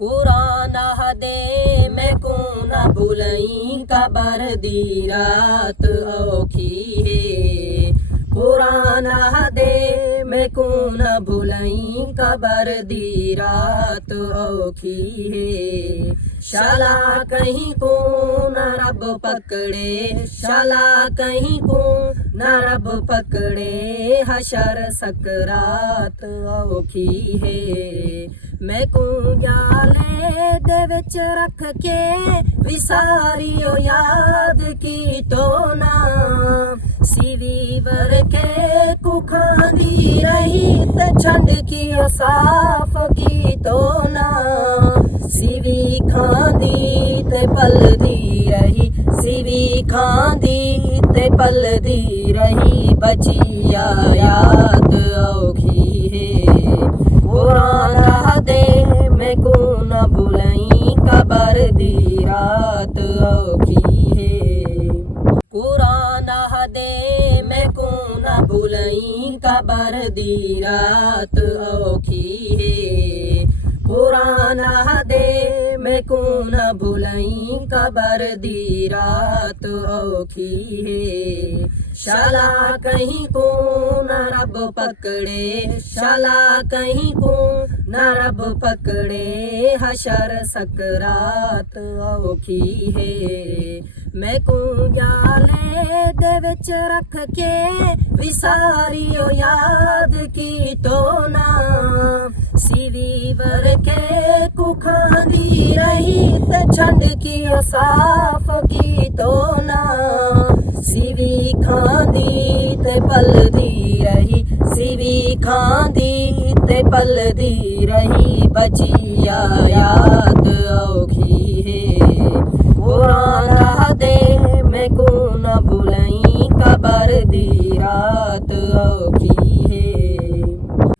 कुरान दे मैं को न भूलई कबर दी रात औखी है। कुरान दे मैं को न भूलई कबर दी रात औखी है। शाला कहीं को न रब पकड़े, शाला कहीं को न रब पकड़े, हशर सकरात औखी है। मैं को जाले दे विच रख के विसारियो याद की तो ना, सीवी वर के कुखांदी रही ते छंड की साफ की तो ना, सीवी खांदी ते पल दी रही, सीवी खांदी ते पल दी रही, बचिया याद औखी है। कुरान दे मैं को न भूलई कबर दी रात औखी है। कुरान दे मैं को न भूलई कबर दी रात औखी है। कुरान दे मैं को न भूलई कबर दी रात औखी है। शाला कहीं को न रब पकड़े, शाला कहीं को न रब पकड़े, हशर सकरात औखी है। मैं को जाले दे विच रख के विसारियो याद की तो ना, सीवी वर के कुखांदी रही ते छंड की साफ की तो ना, सीवी खांदी ते पल दी रही, सीवी खांदी ते पल दी रही, बचिया याद औखी है। कुरान दे मैं को न भूलई कबर दी रात औखी है।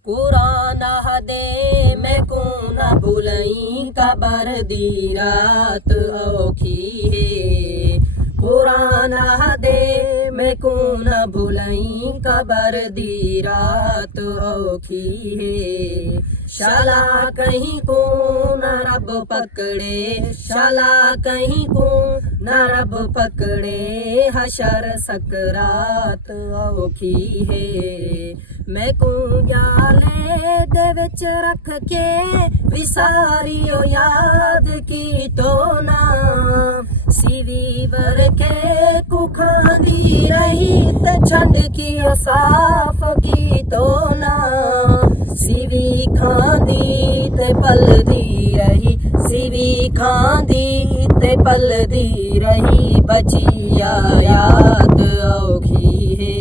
कुरान दे मैं को न भूलई कबर दी रात औखी है। कुरान दे मैं को न भूलई कबर दी रात औखी है। शाला कहीं को न रब पकड़े, शाला कहीं को न रब पकड़े, हशर सकरात औखी है। मैं को जाले दे विच रख के विसारियो याद की तो ना, सीवी वर के कुखांदी रही ते छंड की साफ की तो ना, सीवी खांदी ते पल दी रही, सीवी खांदी ते पल दी रही, बचिया याद औखी है।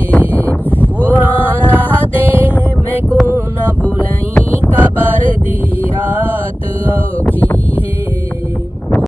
कुरान दे मैं को न भूलई कबर दी रात औखी